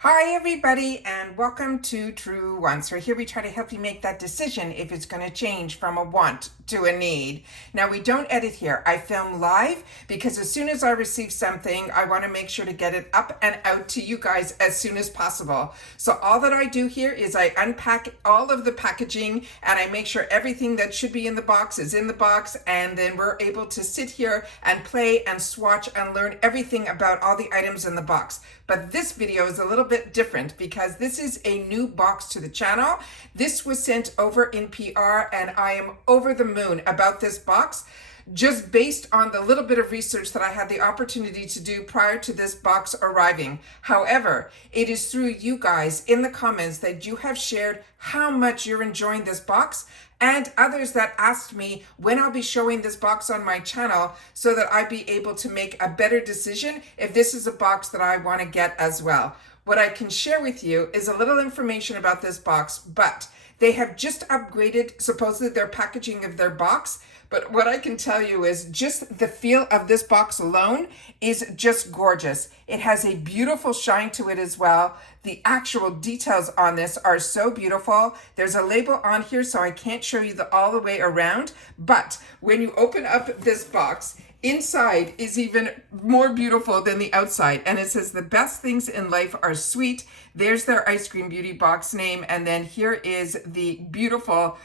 Hi everybody and welcome to Truewants. So here we try to help you make that decision if it's going to change from a want to a need. Now we don't edit here. I film live because as soon as I receive something, I want to make sure to get it up and out to you guys as soon as possible. So all that I do here is I unpack all of the packaging and I make sure everything that should be in the box is in the box, and then we're able to sit here and play and swatch and learn everything about all the items in the box. But this video is a little bit different because this is a new box to the channel. This was sent over in PR and I am over the moon about this box, just based on the little bit of research that I had the opportunity to do prior to this box arriving. However, it is through you guys in the comments that you have shared how much you're enjoying this box, and others that asked me when I'll be showing this box on my channel so that I'd be able to make a better decision if this is a box that I want to get as well. What I can share with you is a little information about this box, but they have just upgraded supposedly their packaging of their box. But what I can tell you is just the feel of this box alone is just gorgeous. It has a beautiful shine to it as well. The actual details on this are so beautiful. There's a label on here, so I can't show you all the way around. But when you open up this box, inside is even more beautiful than the outside. And it says the best things in life are sweet. There's their ice cream beauty box name. And then here is the beautiful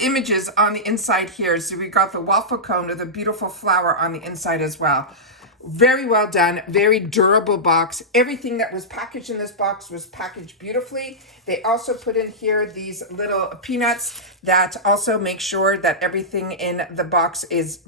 images on the inside here. So we got the waffle cone with a beautiful flower on the inside as well. Very well done, very durable box. Everything that was packaged in this box was packaged beautifully. They also put in here these little peanuts that also make sure that everything in the box is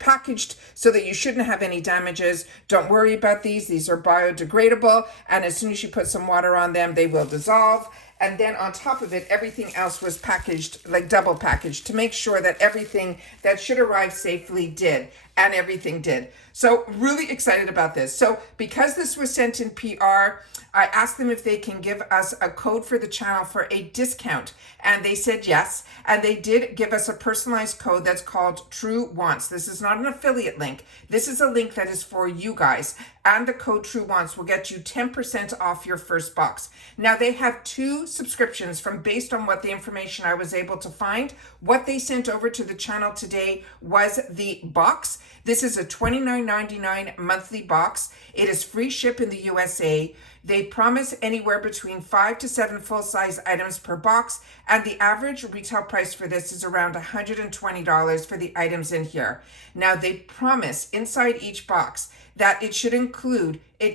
packaged so that you shouldn't have any damages. Don't worry about these. These are biodegradable, and as soon as you put some water on them, they will dissolve. And then on top of it, everything else was packaged, like double packaged, to make sure that everything that should arrive safely did, and everything did. So really excited about this. So because this was sent in PR, I asked them if they can give us a code for the channel for a discount, and they said yes. And they did give us a personalized code that's called Truewants. This is not an affiliate link. This is a link that is for you guys. And the code Truewants will get you 10% off your first box. Now they have 2 subscriptions from based on what the information I was able to find. What they sent over to the channel today was the box. This is a $29.99 monthly box. It is free ship in the USA. They promise anywhere between 5 to 7 full-size items per box, and the average retail price for this is around $120 for the items in here. Now they promise inside each box that it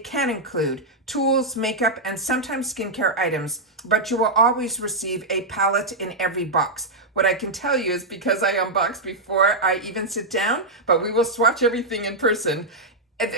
can include tools, makeup, and sometimes skincare items, but you will always receive a palette in every box. What I can tell you is because I unbox before I even sit down, but we will swatch everything in person.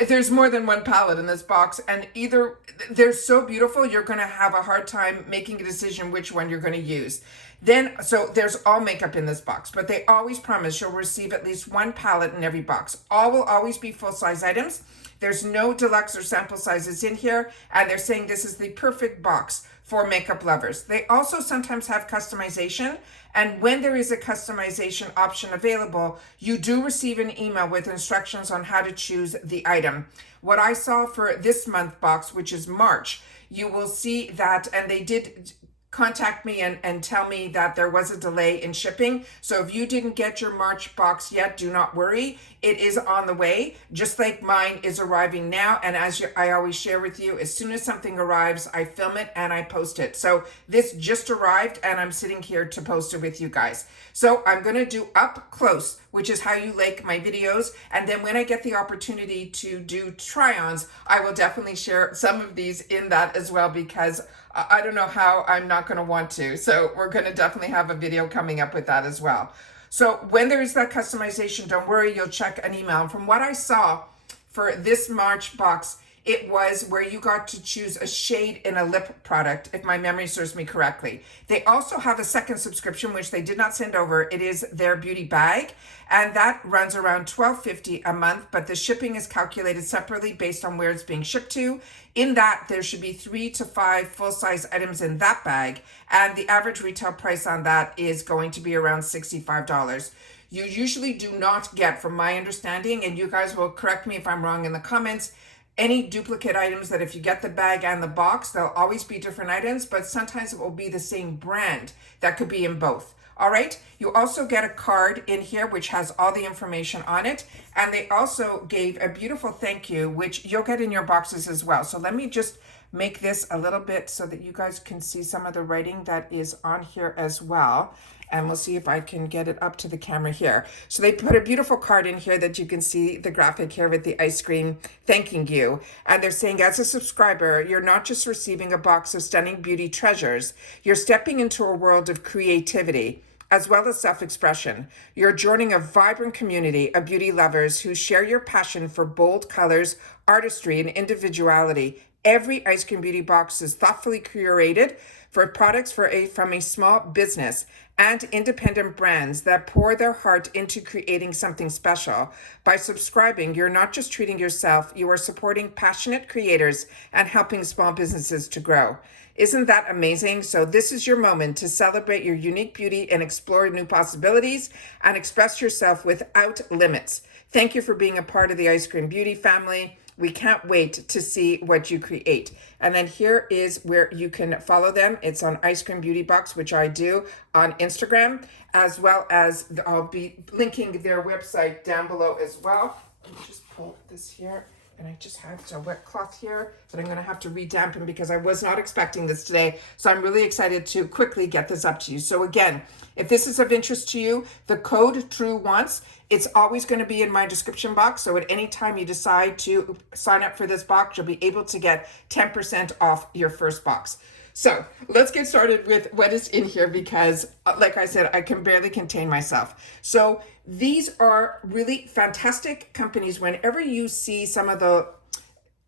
There's more than one palette in this box, and either they're so beautiful you're going to have a hard time making a decision which one you're going to use. Then, so there's all makeup in this box, but they always promise you'll receive at least 1 palette in every box. All will always be full-size items. There's no deluxe or sample sizes in here, and they're saying this is the perfect box for makeup lovers. They also sometimes have customization, and when there is a customization option available, you do receive an email with instructions on how to choose the item. What I saw for this month box, which is March, you will see that, and they did contact me and tell me that there was a delay in shipping. So if you didn't get your March box yet, do not worry. It is on the way, just like mine is arriving now. And as I always share with you, as soon as something arrives, I film it and I post it. So this just arrived and I'm sitting here to post it with you guys. So I'm going to do up close, which is how you like my videos. And then when I get the opportunity to do try-ons, I will definitely share some of these in that as well, because I don't know how I'm not going to want to. So we're going to definitely have a video coming up with that as well. So when there is that customization, don't worry, you'll check an email. And from what I saw for this March box, it was where you got to choose a shade in a lip product, if my memory serves me correctly. They also have a second subscription, which they did not send over. It is their beauty bag, and that runs around $12.50 a month, but the shipping is calculated separately based on where it's being shipped to. In that, there should be 3 to 5 full-size items in that bag, and the average retail price on that is going to be around $65. You usually do not get, from my understanding, and you guys will correct me if I'm wrong in the comments, any duplicate items that if you get the bag and the box, they'll always be different items, but sometimes it will be the same brand that could be in both. All right, you also get a card in here which has all the information on it, and they also gave a beautiful thank you which you'll get in your boxes as well. So let me just make this a little bit so that you guys can see some of the writing that is on here as well. And we'll see if I can get it up to the camera here. So they put a beautiful card in here that you can see the graphic here with the ice cream thanking you. And they're saying, as a subscriber, you're not just receiving a box of stunning beauty treasures, you're stepping into a world of creativity as well as self-expression. You're joining a vibrant community of beauty lovers who share your passion for bold colors, artistry, and individuality. Every Ice Cream Beauty box is thoughtfully curated for products from a small business and independent brands that pour their heart into creating something special. By subscribing, you're not just treating yourself, you are supporting passionate creators and helping small businesses to grow. Isn't that amazing? So this is your moment to celebrate your unique beauty and explore new possibilities and express yourself without limits. Thank you for being a part of the Ice Cream Beauty family. We can't wait to see what you create. And then here is where you can follow them. It's on Ice Cream Beauty Box, which I do on Instagram, as well as I'll be linking their website down below as well. Let me just pull this here. And I just have a wet cloth here that I'm going to have to redampen because I was not expecting this today. So I'm really excited to quickly get this up to you. So again, if this is of interest to you, the code Truewants, it's always going to be in my description box. So at any time you decide to sign up for this box, you'll be able to get 10% off your first box. So let's get started with what is in here because, like I said, I can barely contain myself. So these are really fantastic companies. Whenever you see some of the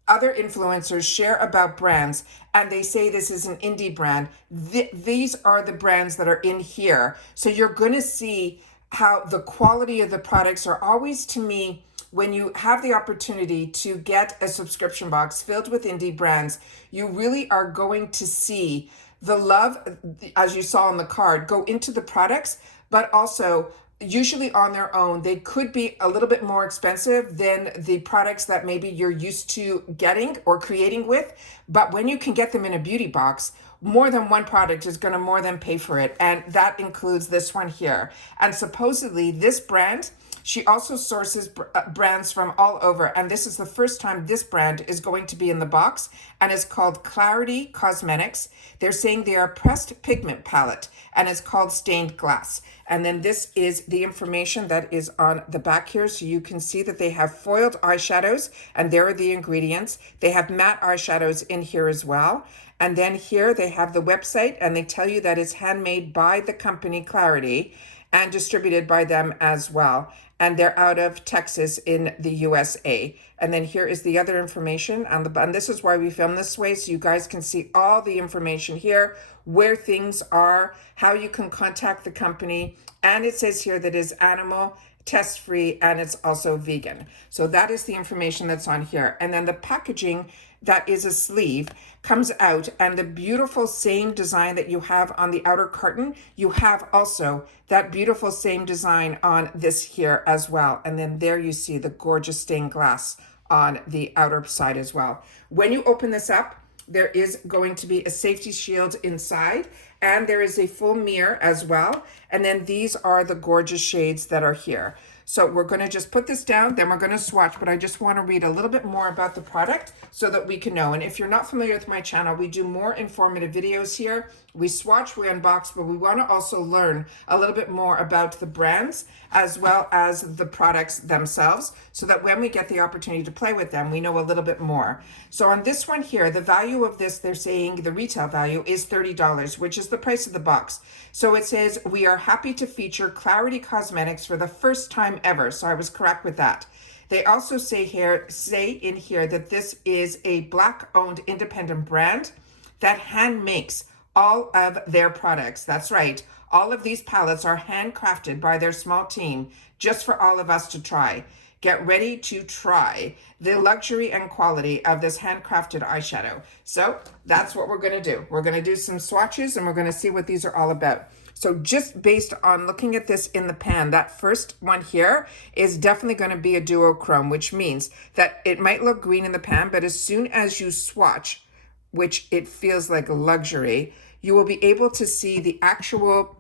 other influencers share about brands and they say this is an indie brand, these are the brands that are in here. So you're going to see how the quality of the products are always, to me, when you have the opportunity to get a subscription box filled with indie brands, you really are going to see the love, as you saw on the card, go into the products, but also usually on their own, they could be a little bit more expensive than the products that maybe you're used to getting or creating with. But when you can get them in a beauty box, more than one product is going to more than pay for it. And that includes this one here. And supposedly this brand, she also sources brands from all over. And this is the first time this brand is going to be in the box. And it's called Clarity Cosmetics. They're saying they are pressed pigment palette. And it's called Stained Glass. And then this is the information that is on the back here. So you can see that they have foiled eyeshadows. And there are the ingredients. They have matte eyeshadows in here as well. And then here they have the website. And they tell you that it's handmade by the company Clarity and distributed by them as well. And they're out of Texas in the USA. And then here is the other information on the, and this is why we film this way, so you guys can see all the information here, where things are, how you can contact the company. And it says here that it's animal, test-free, and it's also vegan. So that is the information that's on here. And then the packaging that is a sleeve comes out, and the beautiful same design that you have on the outer carton, you have also that beautiful same design on this here as well. And then there you see the gorgeous stained glass on the outer side as well. When you open this up, there is going to be a safety shield inside, and there is a full mirror as well. And then these are the gorgeous shades that are here. So we're going to just put this down, then we're going to swatch, but I just want to read a little bit more about the product so that we can know. And if you're not familiar with my channel, we do more informative videos here. We swatch, we unbox, but we want to also learn a little bit more about the brands as well as the products themselves so that when we get the opportunity to play with them, we know a little bit more. So on this one here, the value of this, they're saying the retail value is $30, which is the price of the box. So it says, we are happy to feature Clarity Cosmetics for the first time ever. So I was correct with that. They also say in here that this is a Black-owned independent brand that hand makes all of their products. That's right. All of these palettes are handcrafted by their small team just for all of us to try. get ready to try the luxury and quality of this handcrafted eyeshadow. So that's what we're going to do. We're going to do some swatches and we're going to see what these are all about. So just based on looking at this in the pan, that first one here is definitely going to be a duochrome, which means that it might look green in the pan, but as soon as you swatch, which it feels like a luxury, you will be able to see the actual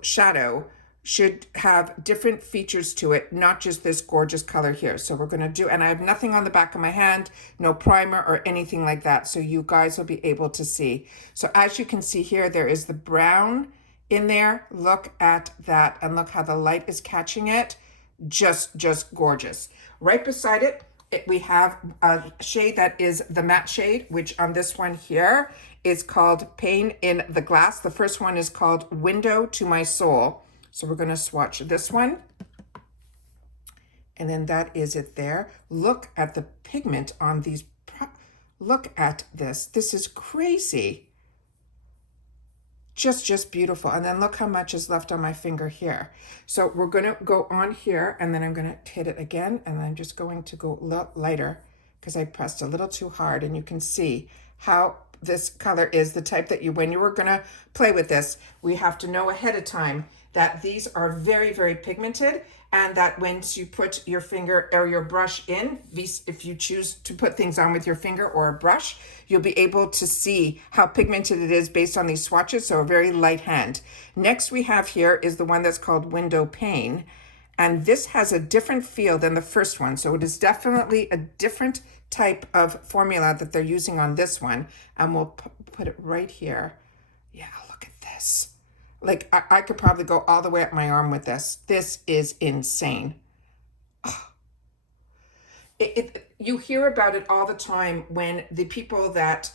shadow should have different features to it, not just this gorgeous color here. So we're going to do, and I have nothing on the back of my hand, no primer or anything like that. So you guys will be able to see. So as you can see here, there is the brown in there. Look at that. And look how the light is catching it. Just gorgeous. Right beside it, we have a shade that is the matte shade, which on this one here is called Pain in the Glass. The first one is called Window to My Soul. So we're going to swatch this one. And then that is it there. Look at the pigment on these. Look at this. This is crazy. Just beautiful. And then look how much is left on my finger here. So we're going to go on here and then I'm going to hit it again. And I'm just going to go a lot lighter because I pressed a little too hard. And you can see how this color is the type that when you were going to play with this, we have to know ahead of time that these are very pigmented, and that once you put your finger or your brush in, if you choose to put things on with your finger or a brush, you'll be able to see how pigmented it is based on these swatches, so a very light hand. Next we have here is the one that's called Window Pane, and this has a different feel than the first one, so it is definitely a different type of formula that they're using on this one, and we'll put it right here. Yeah, look at this. Like, I could probably go all the way up my arm with this. This is insane. Oh. You hear about it all the time when the people that,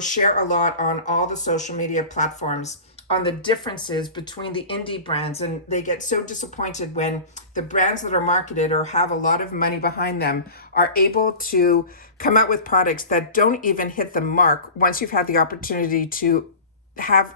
share a lot on all the social media platforms on the differences between the indie brands, and they get so disappointed when the brands that are marketed or have a lot of money behind them are able to come out with products that don't even hit the mark once you've had the opportunity to have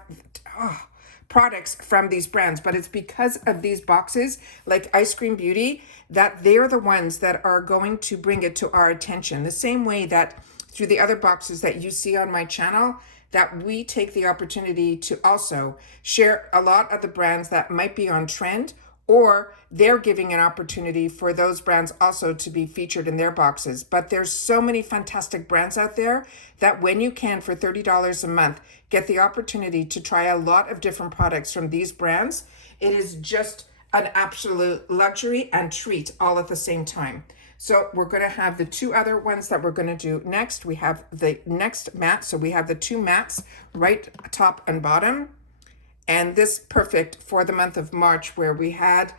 products from these brands. But it's because of these boxes like Eyescream Beauty that they're the ones that are going to bring it to our attention, the same way that through the other boxes that you see on my channel, that we take the opportunity to also share a lot of the brands that might be on trend, or they're giving an opportunity for those brands also to be featured in their boxes. But there's so many fantastic brands out there that when you can, for $30 a month, get the opportunity to try a lot of different products from these brands, it is just an absolute luxury and treat all at the same time. So we're going to have the two other ones that we're going to do next. We have the next matte. So we have the two mattes, right top and bottom. And this perfect for the month of March, where we had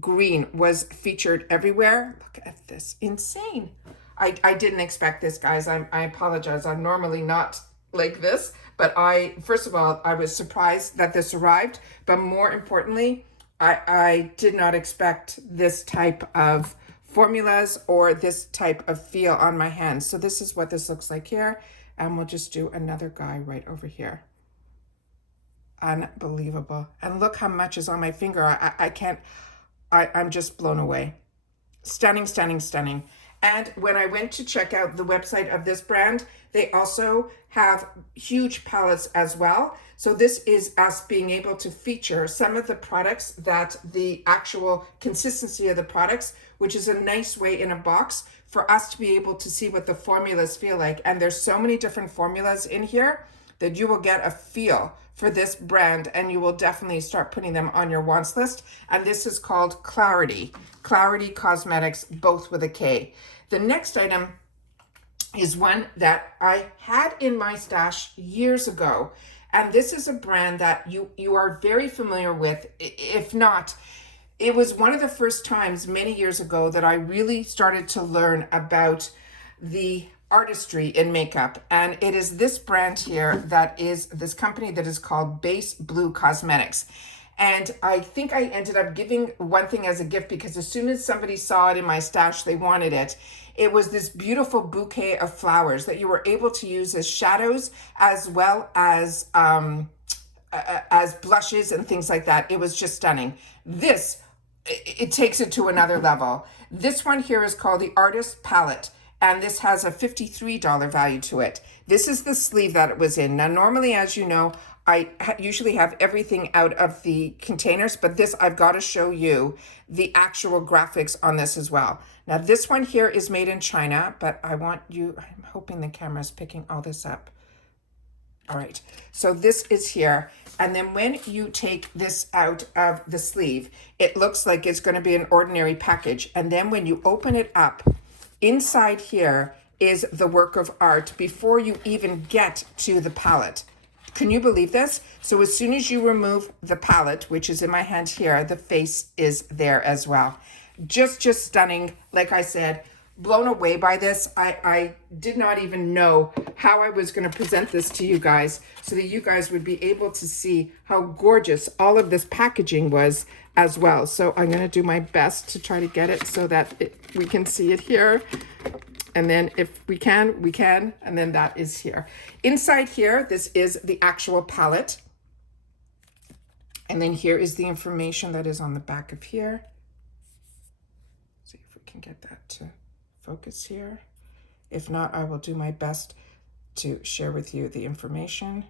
green was featured everywhere. Look at this, insane. I didn't expect this, guys. I apologize. I'm normally not like this, but first of all, I was surprised that this arrived, but more importantly, I did not expect this type of formulas or this type of feel on my hands. So this is what this looks like here. And we'll just do another guy right over here. Unbelievable. And look how much is on my finger. I'm just blown away. Stunning. And when I went to check out the website of this brand, they also have huge palettes as well. So this is us being able to feature some of the products that the actual consistency of the products, which is a nice way in a box for us to be able to see what the formulas feel like. And there's so many different formulas in here that you will get a feel for this brand, and you will definitely start putting them on your wants list. And this is called Clarity Cosmetics, both with a K. The next item is one that I had in my stash years ago. And this is a brand that you are very familiar with. If not, it was one of the first times many years ago that I really started to learn about the artistry in makeup. And it is this brand here that is this company that is called Base Blue Cosmetics. And I think I ended up giving one thing as a gift because as soon as somebody saw it in my stash, they wanted it. It was this beautiful bouquet of flowers that you were able to use as shadows as well as blushes and things like that. It was just stunning. This it takes it to another level. This one here is called the Artist Palette, and this has a $53 value to it. This is the sleeve that it was in. Now, normally, as you know, I usually have everything out of the containers, but this, I've got to show you the actual graphics on this as well. Now, this one here is made in China, but I'm hoping the camera's picking all this up. All right, so this is here. And then when you take this out of the sleeve, it looks like it's going to be an ordinary package. And then when you open it up, inside here is the work of art before you even get to the palette. Can you believe this? So as soon as you remove the palette, which is in my hand here, the face is there as well. Just stunning. Like I said, blown away by this. I did not even know how I was going to present this to you guys so that you guys would be able to see how gorgeous all of this packaging was as well. So I'm going to do my best to try to get it so that we can see it here. And then if we can, we can. And then that is here. Inside here, this is the actual palette. And then here is the information that is on the back of here. See if we can get that to focus here. If not, I will do my best to share with you the information.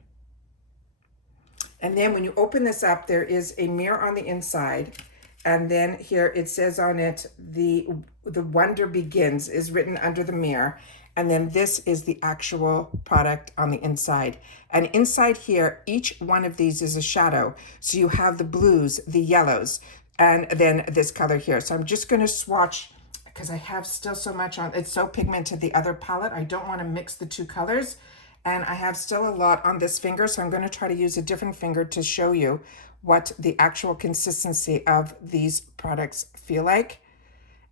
And then when you open this up, there is a mirror on the inside. And then here it says on it, the wonder begins is written under the mirror. And then this is the actual product on the inside. And inside here, each one of these is a shadow. So you have the blues, the yellows, and then this color here. So I'm just going to swatch because I have still so much on. It's so pigmented, the other palette. I don't want to mix the two colors. And I have still a lot on this finger. So I'm going to try to use a different finger to show you what the actual consistency of these products feel like.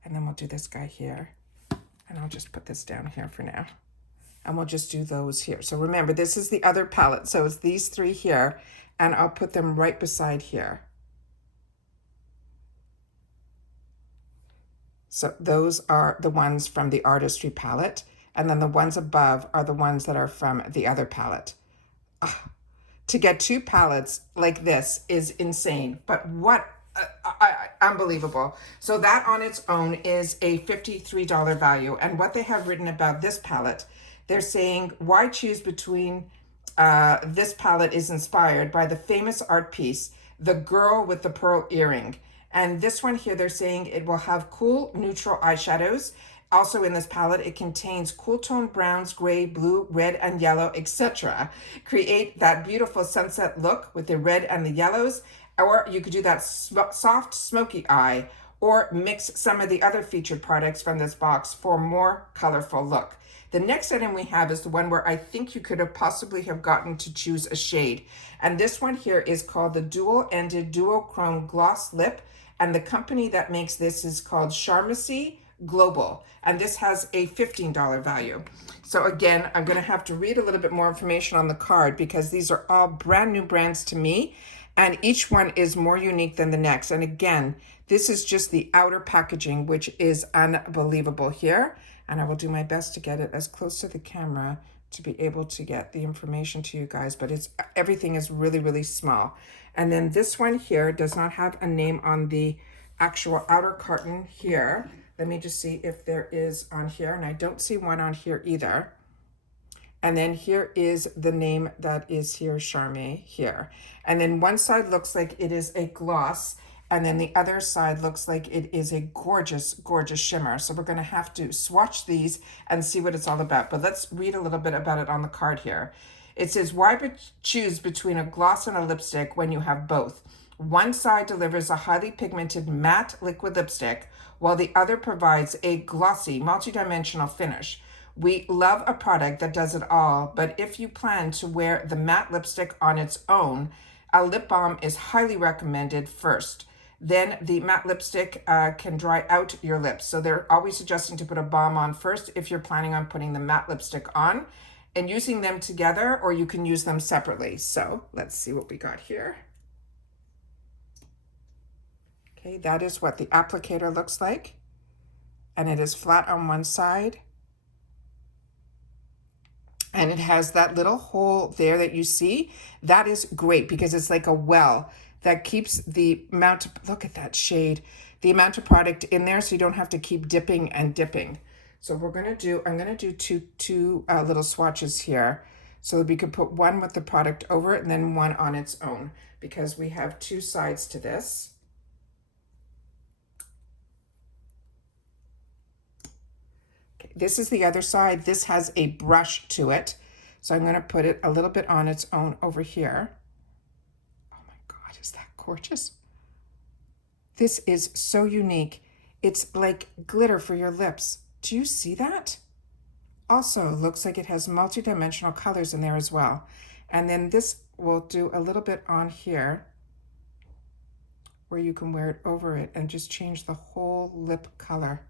And then we'll do this guy here. And I'll just put this down here for now. And we'll just do those here. So remember, this is the other palette. So it's these three here. And I'll put them right beside here. So those are the ones from the Artistry palette. And then the ones above are the ones that are from the other palette. To get two palettes like this is insane. But what unbelievable. So that on its own is a $53 value. And what they have written about this palette, they're saying, why choose between, this palette is inspired by the famous art piece, The Girl with the Pearl Earring. And this one here, they're saying it will have cool, neutral eyeshadows. Also in this palette, it contains cool tone browns, gray, blue, red, and yellow, etc. Create that beautiful sunset look with the red and the yellows. Or you could do that soft, smoky eye, or mix some of the other featured products from this box for a more colorful look. The next item we have is the one where I think you could have possibly have gotten to choose a shade. And this one here is called the Dual-Ended Duochrome Gloss Lip. And the company that makes this is called Charmacy Global. And this has a $15 value. So again, I'm going to have to read a little bit more information on the card because these are all brand new brands to me. And each one is more unique than the next. And again, this is just the outer packaging, which is unbelievable here. And I will do my best to get it as close to the camera to be able to get the information to you guys. But everything is really, really small. And then this one here does not have a name on the actual outer carton here. Let me just see if there is on here. And I don't see one on here either. And then here is the name that is here, Charme here. And then one side looks like it is a gloss. And then the other side looks like it is a gorgeous, gorgeous shimmer. So we're going to have to swatch these and see what it's all about. But let's read a little bit about it on the card here. It says, why choose between a gloss and a lipstick when you have both? One side delivers a highly pigmented matte liquid lipstick, while the other provides a glossy, multidimensional finish. We love a product that does it all, but if you plan to wear the matte lipstick on its own, a lip balm is highly recommended first. Then the matte lipstick can dry out your lips. So they're always suggesting to put a balm on first if you're planning on putting the matte lipstick on and using them together, or you can use them separately. So let's see what we got here. Okay, that is what the applicator looks like. And it is flat on one side. And it has that little hole there that you see. That is great because it's like a well that keeps the mount. Look at that shade. the amount of product in there so you don't have to keep dipping and dipping. So I'm gonna do two little swatches here so that we could put one with the product over it and then one on its own, because we have two sides to this. Okay, this is the other side. This has a brush to it. So I'm gonna put it a little bit on its own over here. Oh my God, is that gorgeous? This is so unique. It's like glitter for your lips. Do you see that? Also, looks like it has multi-dimensional colors in there as well. And then this will do a little bit on here where you can wear it over it and just change the whole lip color.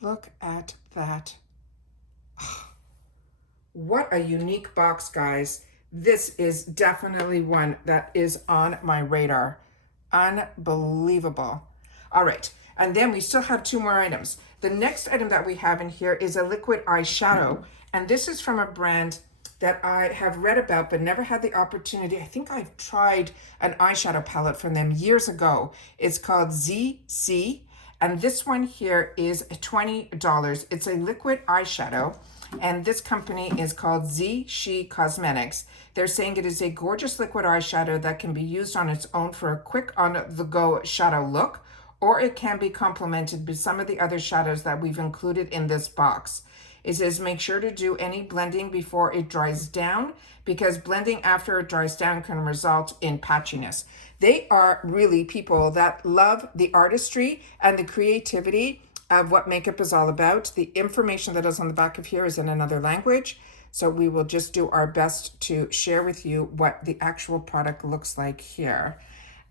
Look at that. Oh, what a unique box, guys. This is definitely one that is on my radar. Unbelievable. All right, and then we still have two more items. The next item that we have in here is a liquid eyeshadow, and this is from a brand that I have read about but never had the opportunity. I think I've tried an eyeshadow palette from them years ago. It's called ZC, and this one here is $20. It's a liquid eyeshadow, and this company is called Z She Cosmetics. They're saying it is a gorgeous liquid eyeshadow that can be used on its own for a quick on-the-go shadow look, or it can be complemented with some of the other shadows that we've included in this box. It says make sure to do any blending before it dries down, because blending after it dries down can result in patchiness. They are really people that love the artistry and the creativity of what makeup is all about. The information that is on the back of here is in another language, so we will just do our best to share with you what the actual product looks like here.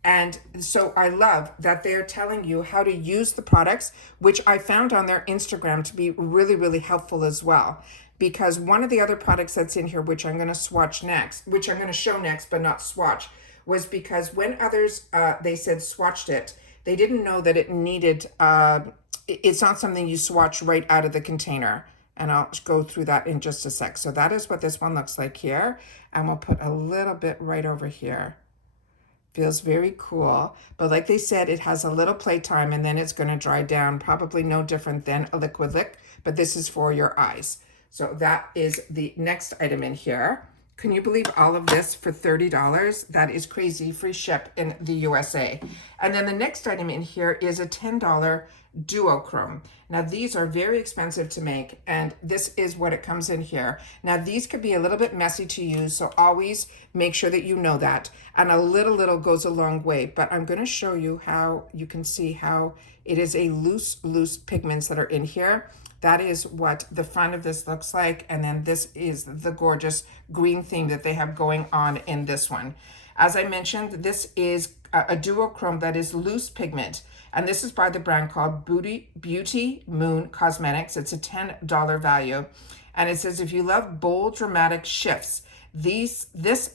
And so I love that they're telling you how to use the products, which I found on their Instagram to be really, really helpful as well. Because one of the other products that's in here, which I'm going to swatch next, which I'm going to show next, but not swatch, was because when others, they said swatched it, they didn't know that it needed, it's not something you swatch right out of the container. And I'll go through that in just a sec. So that is what this one looks like here. And we'll put a little bit right over here. Feels very cool, but like they said, it has a little playtime and then it's going to dry down, probably no different than a liquid lick, but this is for your eyes. So that is the next item in here. Can you believe all of this for $30? That is crazy. Free ship in the USA. And then the next item in here is a $10 duochrome. Now these are very expensive to make, and this is what it comes in here. Now these could be a little bit messy to use, so always make sure that you know that. And a little goes a long way, but I'm going to show you how you can see how it is a loose pigments that are in here. That is what the front of this looks like, and then this is the gorgeous green theme that they have going on in this one. As I mentioned, this is a duochrome that is loose pigment, and this is by the brand called Beauty Moon Cosmetics. It's a $10 value, and it says if you love bold, dramatic shifts, this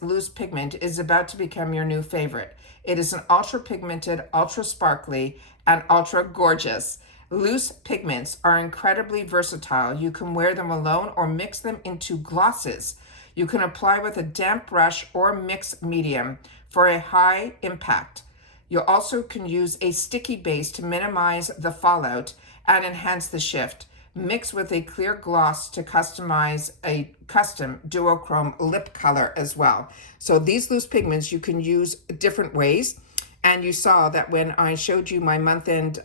loose pigment is about to become your new favorite. It is an ultra pigmented, ultra sparkly, and ultra gorgeous. Loose pigments are incredibly versatile. You can wear them alone or mix them into glosses. You can apply with a damp brush or mix medium for a high impact. You also can use a sticky base to minimize the fallout and enhance the shift. Mix with a clear gloss to customize a custom duochrome lip color as well. So these loose pigments you can use different ways. And you saw that when I showed you my month-end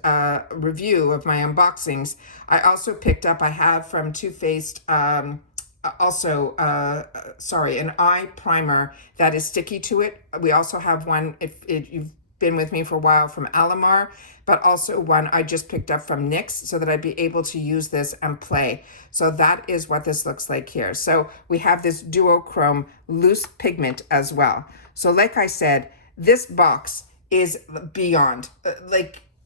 review of my unboxings, I also picked up, I have from Too Faced, an eye primer that is sticky to it. We also have one, if you've been with me for a while, from Alamar, but also one I just picked up from NYX so that I'd be able to use this and play. So that is what this looks like here. So we have this duochrome loose pigment as well. So like I said, this box is beyond,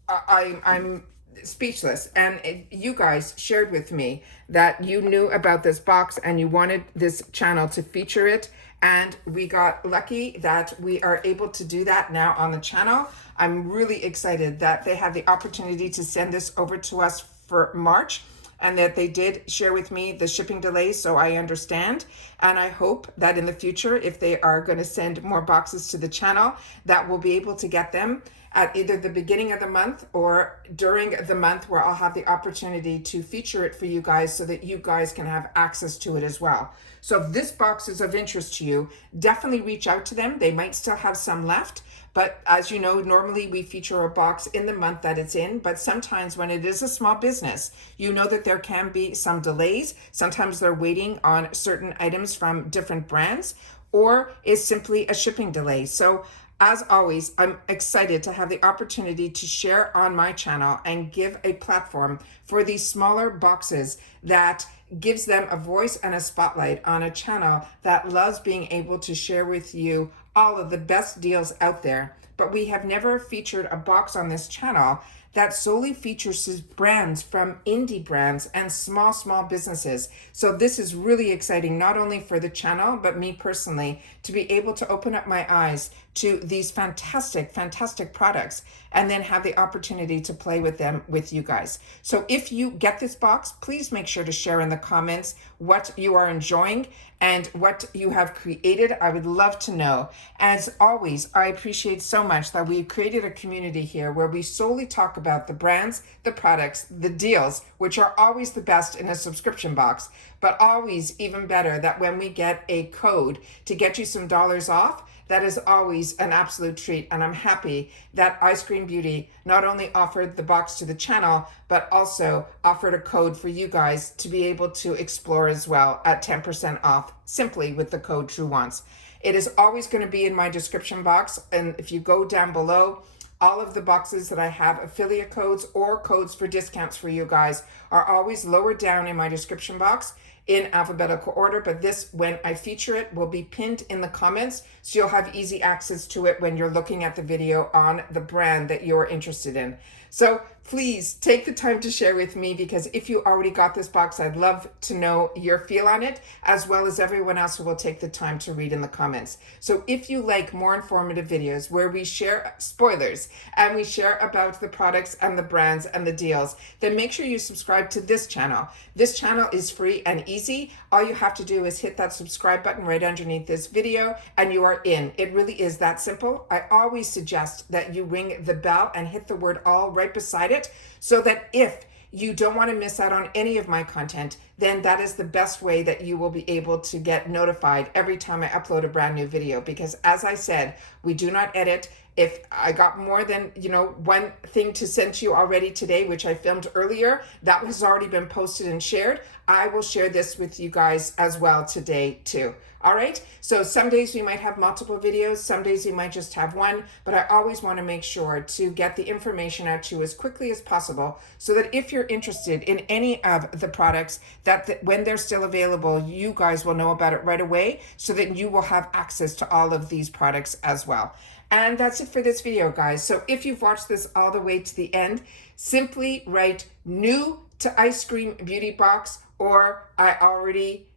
I'm speechless. And you guys shared with me that you knew about this box and you wanted this channel to feature it, and we got lucky that we are able to do that now on the channel. I'm really excited that they had the opportunity to send this over to us for March. and that they did share with me the shipping delay, so I understand. And I hope that in the future, if they are going to send more boxes to the channel, that we'll be able to get them at either the beginning of the month or during the month, where I'll have the opportunity to feature it for you guys so that you guys can have access to it as well. So if this box is of interest to you, definitely reach out to them. They might still have some left, but as you know, normally we feature a box in the month that it's in, but sometimes when it is a small business, you know that there can be some delays. Sometimes they're waiting on certain items from different brands, or is simply a shipping delay. So as always, I'm excited to have the opportunity to share on my channel and give a platform for these smaller boxes that gives them a voice and a spotlight on a channel that loves being able to share with you all of the best deals out there. But we have never featured a box on this channel that solely features brands from indie brands and small businesses. So this is really exciting, not only for the channel, but me personally, to be able to open up my eyes to these fantastic products and then have the opportunity to play with them with you guys. So if you get this box, please make sure to share in the comments what you are enjoying and what you have created. I would love to know. As always, I appreciate so much that we've created a community here where we solely talk about the brands, the products, the deals, which are always the best in a subscription box, but always even better that when we get a code to get you some dollars off, that is always an absolute treat. And I'm happy that Eyescream Beauty not only offered the box to the channel, but also offered a code for you guys to be able to explore as well at 10% off, simply with the code Truewants. It is always going to be in my description box. And if you go down below, all of the boxes that I have affiliate codes or codes for discounts for you guys are always lower down in my description box in alphabetical order, but this, when I feature it, will be pinned in the comments, so you'll have easy access to it when you're looking at the video on the brand that you're interested in. So please take the time to share with me, because if you already got this box, I'd love to know your feel on it, as well as everyone else who will take the time to read in the comments. So if you like more informative videos where we share spoilers and we share about the products and the brands and the deals, then make sure you subscribe to this channel. This channel is free and easy. All you have to do is hit that subscribe button right underneath this video and you are in. It really is that simple. I always suggest that you ring the bell and hit the word all right beside it, so that if you don't want to miss out on any of my content, then that is the best way that you will be able to get notified every time I upload a brand new video. Because as I said, we do not edit. If I got more than, one thing to send to you already today, which I filmed earlier, that has already been posted and shared, I will share this with you guys as well today too. All right, so some days we might have multiple videos, some days we might just have one, but I always want to make sure to get the information out to you as quickly as possible, so that if you're interested in any of the products, that when they're still available, you guys will know about it right away, so that you will have access to all of these products as well. And that's it for this video, guys. So if you've watched this all the way to the end, simply write new to Eyescream Beauty box, or I already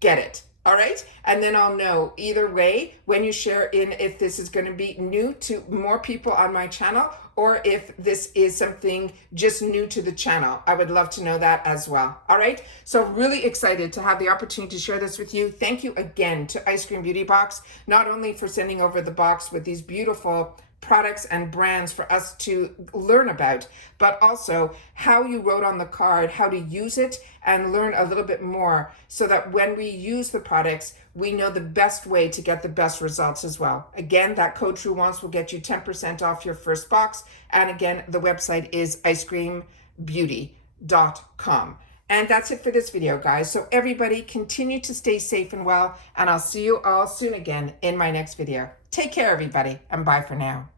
get it. All right, and then I'll know either way when you share in if this is going to be new to more people on my channel, or if this is something just new to the channel. I would love to know that as well. All right, so really excited to have the opportunity to share this with you. Thank you again to Eyescream Beauty Box, not only for sending over the box with these beautiful products and brands for us to learn about, but also how you wrote on the card how to use it and learn a little bit more, so that when we use the products, we know the best way to get the best results as well. Again, that code Truewants will get you 10% off your first box. And again, the website is icecreambeauty.com. And that's it for this video, guys. So everybody continue to stay safe and well, and I'll see you all soon again in my next video. Take care, everybody, and bye for now.